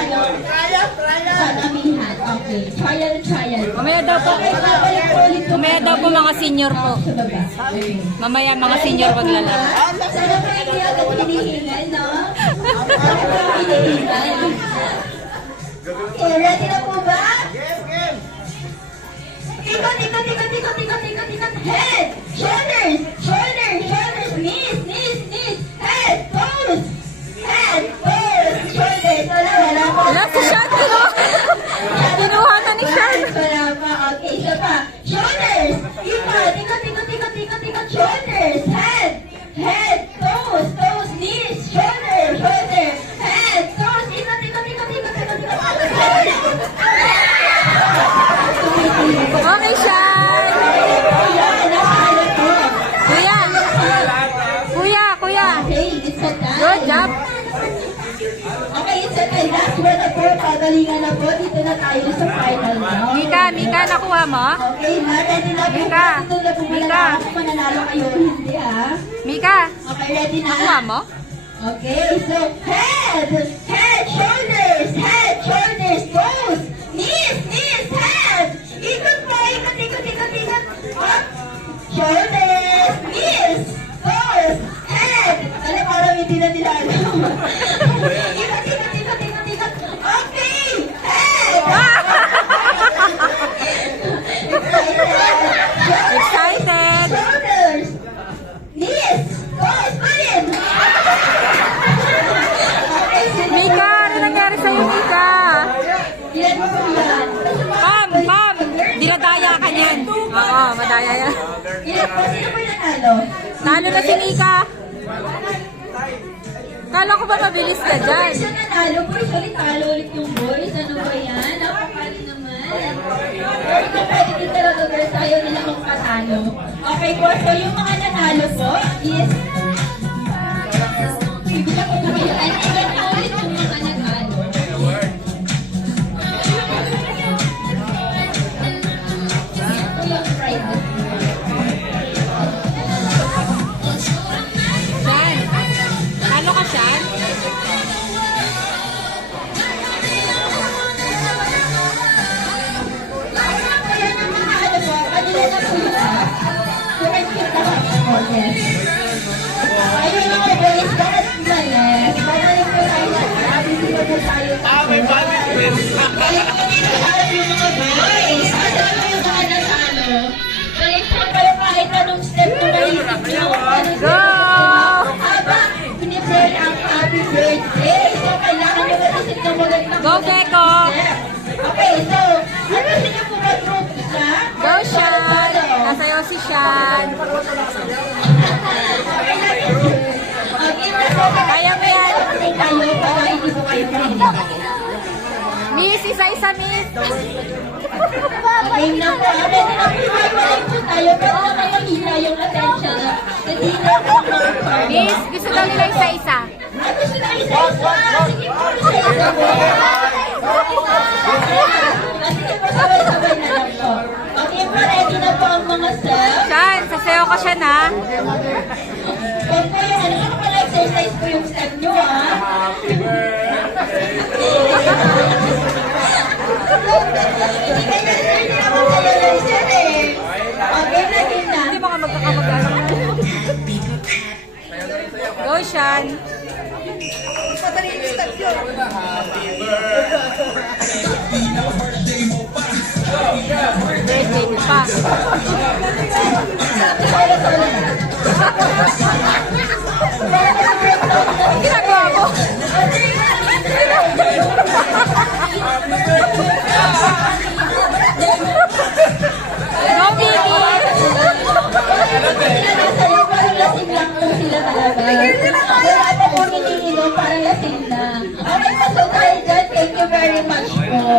Sa amihan. Okay. Trial. Mamaya daw po. Mamaya daw po mga senior po. Sa baba. Okay. Mamaya mga senior maglalaro. Sana po hindi agad hinihingal, no? Hinihingal. Okay, ready na po ba? Ikot. Head, shoulders, knees. Head, toes, shoulders. Wala po. Wala si Sean. Kinuha na ni Sean. Wala pa. Okay, isa pa. Shoulders. Ikot. Shoulders. Head. Toes. Knees. Shoulder. Head. Toes. Ikot. Okay, Sean. Kuya. Okay, it's a time. Good job. Okay, it's a time. Last one na po. Pagalingan na po. Dito na tayo sa final round. Mika, nakuha mo? Okay, ready na po. Mika. Dito na po malalaman kung mananalo kayo o hindi, ha? Mika, Okay, ready na? nakuha mo? Okay, so head, shoulders, toes, knees, head. Ikot po, ikot. Up, shoulders, knees, toes, head. Alam, parang hindi na nila alam. Ikot. Okay, head. Excited. Shoulders, knees, toes, ulit. Mika, ano nangyari sa'yo, Mika? Ilan mo po yan? Pam, dinadaya ka niyan. Oo, madaya yan. Ilan po? Sino po yung nanalo? Talo na si Mika. Kala ko ba mabilis ka dyan? Siya nanalo po. Sorry, talo ulit yung boys. Ano ba yan? Napakali naman. Very competitive talaga girls. Ayaw nila magpatalo. Okay po. So yung mga nanalo po is... Bibigyan ko po kayo. And again na ulit yung mga nanalo. Ito yung prize. Sean, talo ka, Sean? Kaya ng mga ano po, kanila na po yun. You can keep the hotspot, yes. Ayun na po, boys, bakit malas? Babalik po tayo na. Busy na po tayo. Balik po dito harap yung mga boys. Asa na po yung mga nasalo? Balik po kayo kahit anong step po naisip nyo. Go! Habang pinipray ang happy birthday. So, kailangan nyo mag-isip ng magandang Go, Gecko! step. Okay, so, ano sa inyo po mag-group isa? Go, Sean! Nasayo si Sean. Kaya mo yan. Miss, isa-isa, Miss. Game na po. Ready na po. Iwalay po tayo. Pero na kayo hila yung attention. Hindi na po mga party. Miss, gusto daw nila isa-isa. Ay, gusto na isa-isa. Sige po, isa-isa po. Sige po, sabay-sabay na lang po. Okay po, ready na po ang mga staff. Sean, sasayo ko siya na. Huwag po yung ano, exercise po yung step nyo, ha? Hindi kaya sir, hindi ako sa'yo lang sir eh. Okay, ready na. Hindi mo ka magkakamagano. Go, Sean. Birthday ko pa. Ginagawa mo? Go, baby! Sa'yo, parang lasing lang po sila talaga. Wala pa po niniinom, parang lasing lang. Okay, so tayo dyan. Thank you very much po.